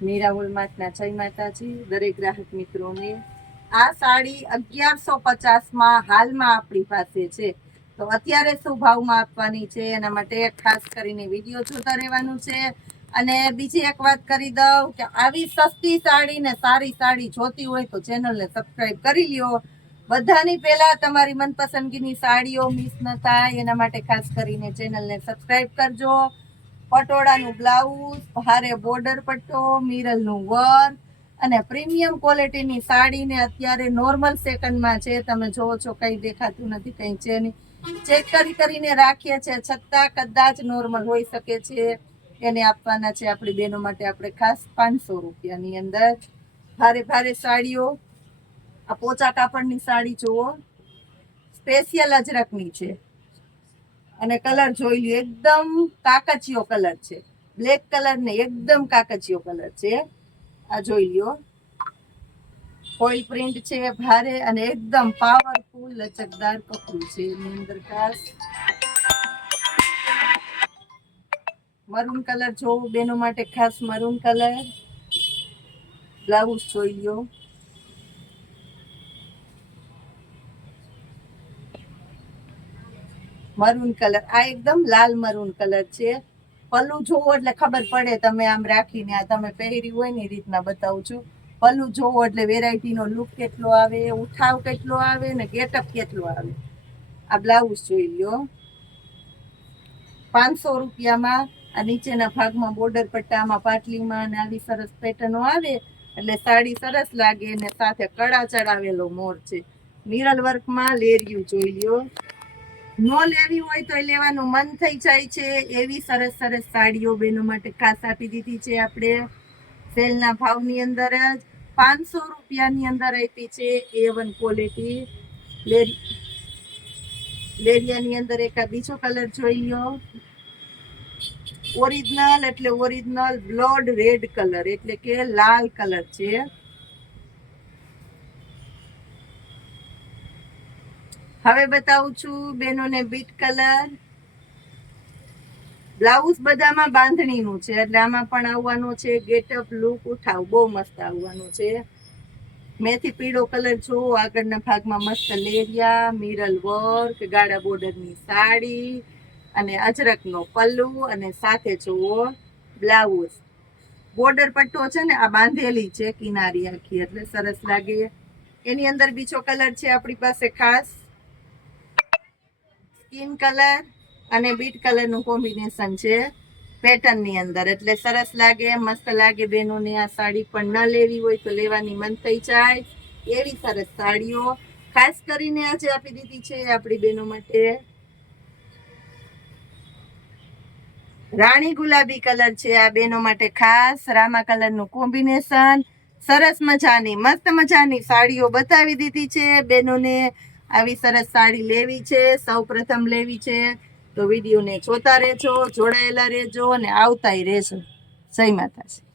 મીરાવળ માતના જય માતાજી દરેક ગ્રાહક મિત્રોને। આ સાડી 1150 હાલમાં આપણી પાસે છે, તો અત્યારે શું ભાવમાં આપવાની છે એના માટે ખાસ કરીને વિડીયો જોતા રહેવાનું છે। અને બીજી એક વાત કરી દઉં કે આવી સસ્તી સાડી ને સારી સાડી જોતી હોય તો ચેનલને સબસ્ક્રાઇબ કરી લ્યો। બધાની પહેલા તમારી મનપસંદગીની સાડીઓ મિસ ન થાય એના માટે ખાસ કરીને ચેનલને સબસ્ક્રાઇબ કરજો। પટોળાનું બ્લાઉઝ, ભારે બોર્ડર પટ્ટો, મિરરનું વર્ક અને પ્રીમિયમ ક્વોલિટીની સાડીને અત્યારે નોર્મલ સેકન્ડમાં છે। તમે જોવો છો કંઈ દેખાતું નથી, કંઈ છે નહીં, ચેક કરીને રાખીએ છે છતાં કદાચ નોર્મલ હોઈ શકે છે। એને આપવાના છે આપણી બહેનો માટે આપણે ખાસ 500 રૂપિયાની અંદર ભારે ભારે સાડીઓ। આ પોચા કાપડની સાડી જુઓ, સ્પેશિયલ અજરકની છે અને કલર જોઈ લ્યો, એકદમ કાકચિયો કલર છે, બ્લેક કલર ને એકદમ કાકચિયો કલર છે। આ જોઈ લ્યો, ફોઇલ પ્રિન્ટ છે ભારે અને એકદમ પાવરફુલ લચકદાર કપડું છે। એની અંદર ખાસ મરૂન કલર જોવો બેનો માટે, ખાસ મરૂન કલર બ્લાઉઝ જોઈ લ્યો, મરૂન કલર, આ એકદમ લાલ મરૂન કલર છે। પલ્લું જોવો એટલે ખબર પડે, તમે આમ રાખીને આ તમે પહેરી હોય ને એ રીતના બતાવું છું। પલ્લું જોવો એટલે વેરાયટીનો લુક કેટલો આવે, ઉઠાવ કેટલો આવે ને ગેટઅપ કેટલો આવે। આ બ્લાઉઝ જોઈ લ્યો, 500 રૂપિયામાં। આ નીચેના ભાગમાં બોર્ડર પટ્ટામાં પાટલીમાં અને આવી સરસ પેટર્નો આવે એટલે સાડી સરસ લાગે ને સાથે કડા ચડાવેલો મોર છે। મિરર વર્કમાં લેરિયું જોઈ લ્યો, નો લેવી હોય તો લેવાનું મન થઈ જાય છે એવી સરસ સરસ સાડીઓ બહેનો માટે ખાસ આપી દીધી છે આપણે સેલના ભાવની અંદર જ 500 રૂપિયાની અંદર આપી છે। A1 ક્વોલિટી લેરિયાની અંદર એક આ બીજો કલર જોઈ લો, ઓરિજિનલ એટલે ઓરિજિનલ બ્લડ રેડ કલર એટલે કે લાલ કલર છે। હવે બતાવું છું બેનોને બીટ કલર। બ્લાઉઝ બધામાં બાંધણીનું છે એટલે આમાં પણ આવવાનો છે ગેટઅપ લુક ઉઠાવ બહુ મસ્ત આવવાનો છે। મેથી પીળો કલર જોવો, આગળના ભાગમાં મસ્ત લેરિયા, મિરર વર્ક, ગાળા બોર્ડરની સાડી અને અજરકનો પલ્લુ અને સાથે જોવો બ્લાઉઝ। બોર્ડર પટ્ટો છે ને આ બાંધેલી છે કિનારી આખી એટલે સરસ લાગે। એની અંદર બીજો કલર છે આપણી પાસે ખાસ સ્કિન કલર અને બીટ કલરનું કોમ્બિનેશન છે પેટર્નની અંદર એટલે સરસ લાગે, મસ્ત લાગે। બહેનોને આ સાડી પણ ન લેવી હોય તો લેવાની મન થઈ જાય એવી સરસ સાડીઓ ખાસ કરીને આજે આપી દીધી છે આપણી બહેનો માટે। રાણી ગુલાબી કલર છે આ બહેનો માટે ખાસ, રામા કલરનું કોમ્બિનેશન, સરસ મજાની મસ્ત મજાની સાડીઓ બતાવી દીધી છે બહેનોને। આવી સરસ સાડી લેવી છે, સૌ પ્રથમ લેવી છે તો વિડીયોને જોતા રહેજો, જોડાયેલા રહેજો અને આવતાય રહેજો। જય માતાજી।